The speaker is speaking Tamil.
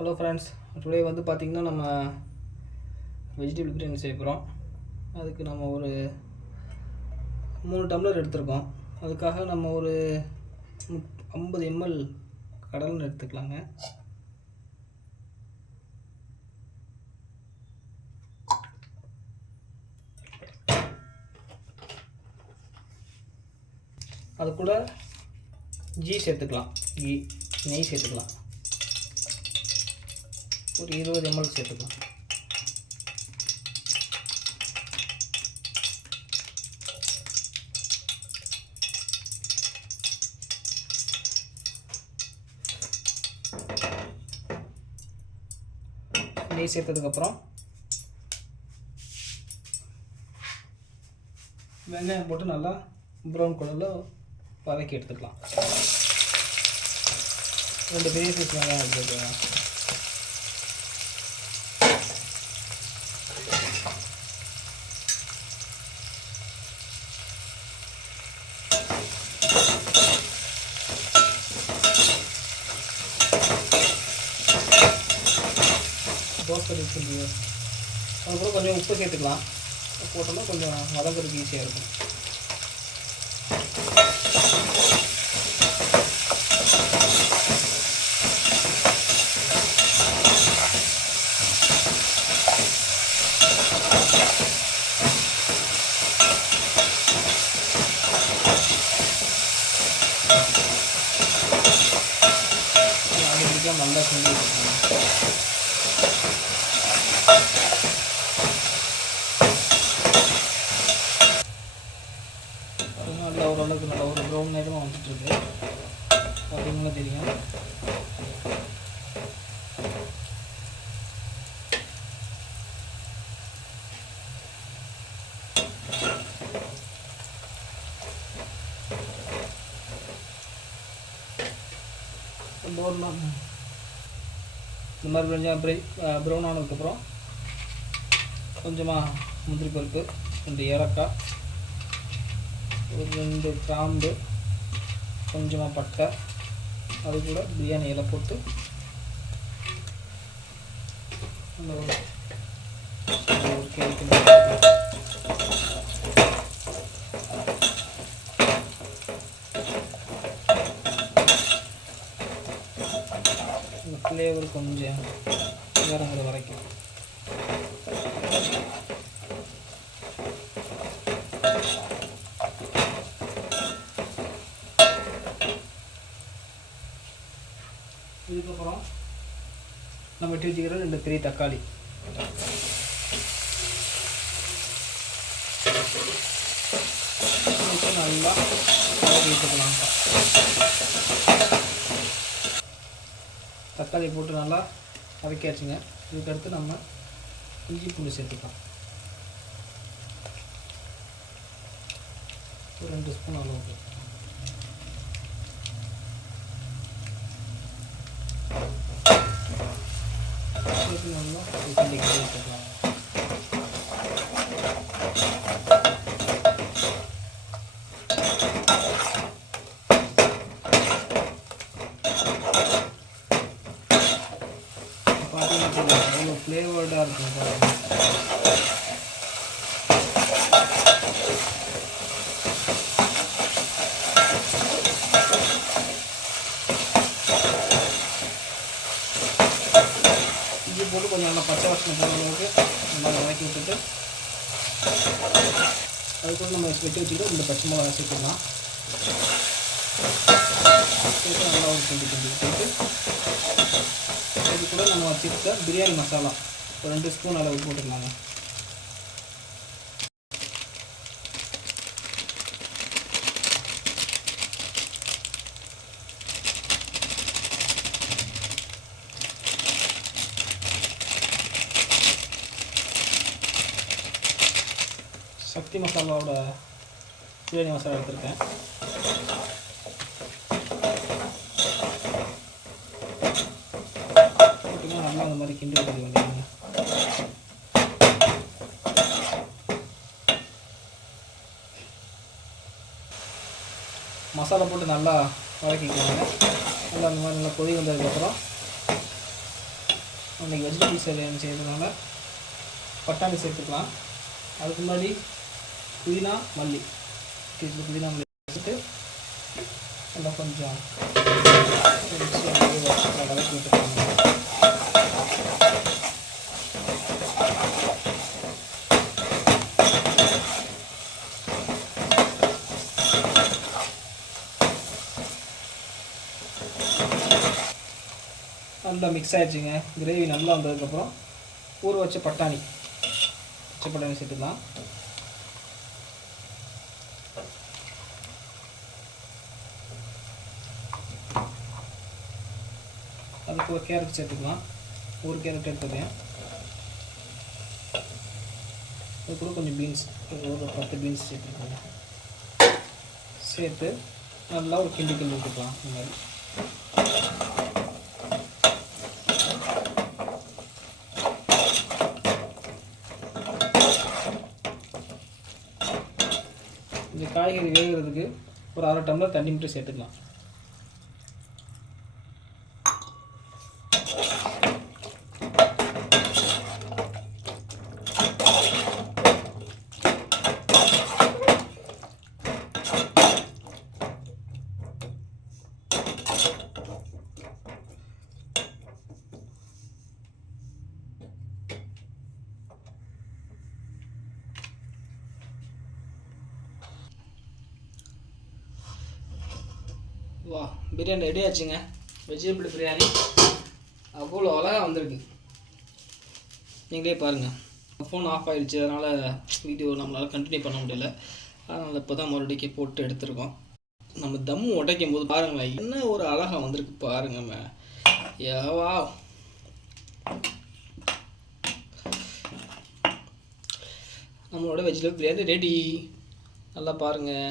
ஹலோ ஃப்ரெண்ட்ஸ், டுடே வந்து பார்த்திங்கன்னா நம்ம வெஜிடபிள் பிரியாணி செய்ய போகிறோம். அதுக்கு நம்ம ஒரு 3 டம்ளர் எடுத்துருக்கோம். அதுக்காக நம்ம ஒரு 50 ml கடலெண்ணெய் எடுத்துக்கலாங்க. அது கூட கீ சேர்த்துக்கலாம், நெய் சேர்த்துக்கலாம். ஒரு 20 ml சேர்த்துக்கலாம். நெய் சேர்த்ததுக்கப்புறம் வெங்காயம் போட்டு நல்லா ப்ரௌன் கலரில் வதக்கி எடுத்துக்கலாம். 2 பெரிய சைஸ் வெங்காயம் எடுத்துக்கலாம். தோசை இருக்குது, அது கூட கொஞ்சம் உப்பு சேர்த்துக்கலாம். போட்டோம்னா கொஞ்சம் வதங்கிறதுக்கு ஈஸியாக இருக்கும். நல்லா செஞ்சு நல்லா ஓரளவுக்கு நல்லா ஒரு ப்ரௌன் நேரமாக வந்துட்டுருக்கு. பார்த்தீங்கன்னா தெரியும். இந்த மாதிரி கொஞ்சம் ப்ரௌன் ஆனதுக்கப்புறம் கொஞ்சமாக முந்திரி பருப்பு, 2 ஏலக்காய், ஒரு 2 கிராம்பு, கொஞ்சமாக பட்டை, அது கூட பிரியாணி இலை போட்டு அந்த ஒரு கேக்கு ஃப்ளேவர் கொஞ்சம் இறங்குற வரைக்கும். இதுக்கப்புறம் நம்ம வெட்டி வச்சுக்கிற 2 பெரிய தக்காளி நல்லா வதக்கிட்டுக்கலாம். தக்காளி போட்டு நல்லா வதக்கியாச்சுங்க. இதுக்கடுத்து நம்ம இஞ்சி பூண்டு சேர்த்துக்கலாம். ஒரு 2 ஸ்பூன் அளவுக்கு. நல்லா சேர்த்துக்கலாம். அவ்வளோ ஃப்ளேவர்டாக இருக்கும். இஞ்சி போட்டு கொஞ்சம் நல்லா பச்சை வாசனை போகிற அளவுக்கு நல்லா வதக்கி விட்டுட்டு அதுக்குள்ள நம்ம வெட்டி வச்சுக்கிட்டு 2 பச்சை மிளகா சேர்த்துக்கலாம். சேர்த்து நல்லா ஒரு கிண்டி போட்டு அது கூட நம்ம வச்சுக்கிட்ட பிரியாணி மசாலா ஒரு 2 ஸ்பூன் அளவு போட்டுக்கலாங்க. சக்தி மசாலாவோட பிரியாணி மசாலா எடுத்துருக்கேன். நல்லா அந்த மாதிரி கிண்டி விட்டுக்க வேண்டியதுங்க. மசாலா போட்டு நல்லா வதக்கிக்கோங்க. நல்லா அந்த மாதிரி நல்லா கொதி வந்ததுக்கப்புறம் இன்றைக்கி வெஜிடபிள்ஸ் செய்கிறதுனால பட்டாணி சேர்த்துக்கலாம். அதுக்கு முன்னாடி புதினா மல்லி புதினா மல்லி வச்சுட்டு நல்லா கொஞ்சம் வதக்கி விட்டுருக்காங்க. நல்லா மிக்ஸ் ஆகிடுச்சிங்க. கிரேவி நல்லா வந்ததுக்கப்புறம் ஊற வச்ச பட்டாணி சேர்த்துக்கலாம். அதுக்கு ஒரு கேரட் சேர்த்துக்கலாம். ஒரு கேரட் எடுத்துக்கேன். அது கூட கொஞ்சம் பீன்ஸ், ஒரு 10 பீன்ஸ் சேர்த்துக்கோங்க. சேர்த்து நல்லா ஒரு கிண்டி விட்டுக்கலாம். இந்த மாதிரி இந்த காய்கறி வேகிறதுக்கு ஒரு 1/2 டம்ளர் தண்ணி மட்டும் சேர்த்துக்கலாம். வா, பிரியாணி ரெடி ஆச்சுங்க. வெஜிடபிள் பிரியாணி அவ்வளோ அழகாக வந்திருக்கு. நீங்களே பாருங்கள். ஃபோன் ஆஃப் ஆகிடுச்சு, அதனால் வீடியோ நம்மளால் கண்டினியூ பண்ண முடியல. அதனால் இப்போ தான் மறுபடியும் போட்டு எடுத்துருக்கோம். நம்ம தம் உடைக்கும் போது பாருங்களேன், என்ன ஒரு அழகாக வந்திருக்கு பாருங்க. ஏவா, நம்மளோட வெஜிடபிள் பிரியாணி ரெடி. நல்லா பாருங்கள்.